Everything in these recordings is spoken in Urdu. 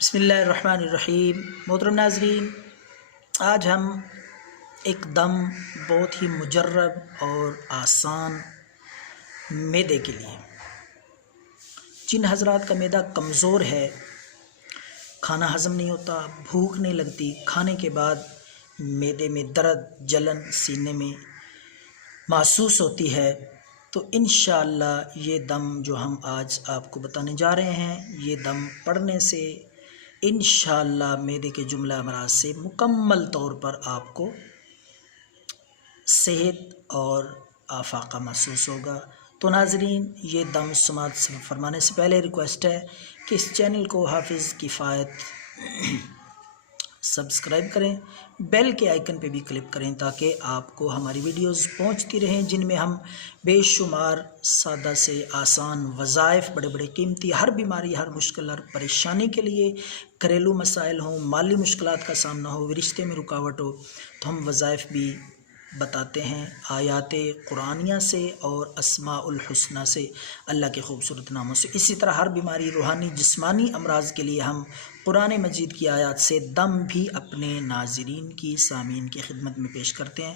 بسم اللہ الرحمن الرحیم۔ محترم ناظرین، آج ہم ایک دم بہت ہی مجرب اور آسان معدے کے لیے، جن حضرات کا معدہ کمزور ہے، کھانا ہضم نہیں ہوتا، بھوک نہیں لگتی، کھانے کے بعد معدے میں درد، جلن سینے میں محسوس ہوتی ہے، تو انشاءاللہ یہ دم جو ہم آج آپ کو بتانے جا رہے ہیں، یہ دم پڑھنے سے انشاءاللہ معدے کے جملہ امراض سے مکمل طور پر آپ کو صحت اور آفاقہ محسوس ہوگا۔ تو ناظرین، یہ دم سماعت فرمانے سے پہلے ریکویسٹ ہے کہ اس چینل کو حافظ کفایت سبسکرائب کریں، بیل کے آئیکن پہ بھی کلک کریں تاکہ آپ کو ہماری ویڈیوز پہنچتی رہیں، جن میں ہم بے شمار سادہ سے آسان وظائف، بڑے بڑے قیمتی، ہر بیماری، ہر مشکل، ہر پریشانی کے لیے، گھریلو مسائل ہوں، مالی مشکلات کا سامنا ہو، رشتے میں رکاوٹ ہو، تو ہم وظائف بھی بتاتے ہیں آیات قرآنیہ سے اور اسماء الحسنہ سے، اللہ کے خوبصورت ناموں سے۔ اسی طرح ہر بیماری، روحانی جسمانی امراض کے لیے ہم قرآن مجید کی آیات سے دم بھی اپنے ناظرین کی، سامعین کی خدمت میں پیش کرتے ہیں۔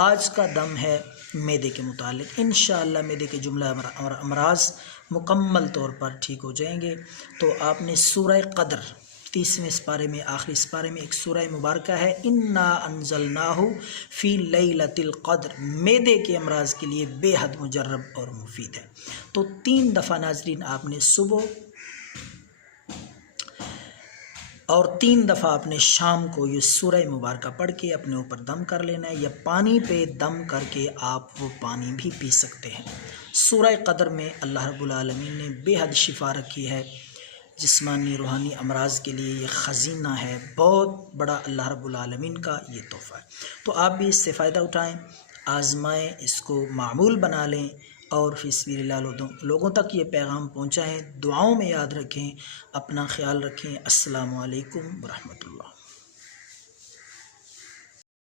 آج کا دم ہے معدے کے متعلق، انشاءاللہ معدے کے جملہ امراض مکمل طور پر ٹھیک ہو جائیں گے۔ تو آپ نے سورہ قدر 30ویں سپارے میں، آخری سپارے میں ایک سورہ مبارکہ ہے، انا انزلناہ فی لیلۃ القدر، معدے کے امراض کے لیے بے حد مجرب اور مفید ہے۔ تو 3 دفعہ ناظرین آپ نے صبح اور 3 دفعہ آپ نے شام کو یہ سورہ مبارکہ پڑھ کے اپنے اوپر دم کر لینا ہے، یا پانی پہ دم کر کے آپ وہ پانی بھی پی سکتے ہیں۔ سورہ قدر میں اللہ رب العالمین نے بے حد شفا رکھی ہے، جسمانی روحانی امراض کے لیے یہ خزینہ ہے، بہت بڑا اللہ رب العالمین کا یہ تحفہ ہے۔ تو آپ بھی اس سے فائدہ اٹھائیں، آزمائیں، اس کو معمول بنا لیں اور فی سبیل اللہ لوگوں تک یہ پیغام پہنچائیں، دعاؤں میں یاد رکھیں، اپنا خیال رکھیں۔ السلام علیکم ورحمۃ اللہ۔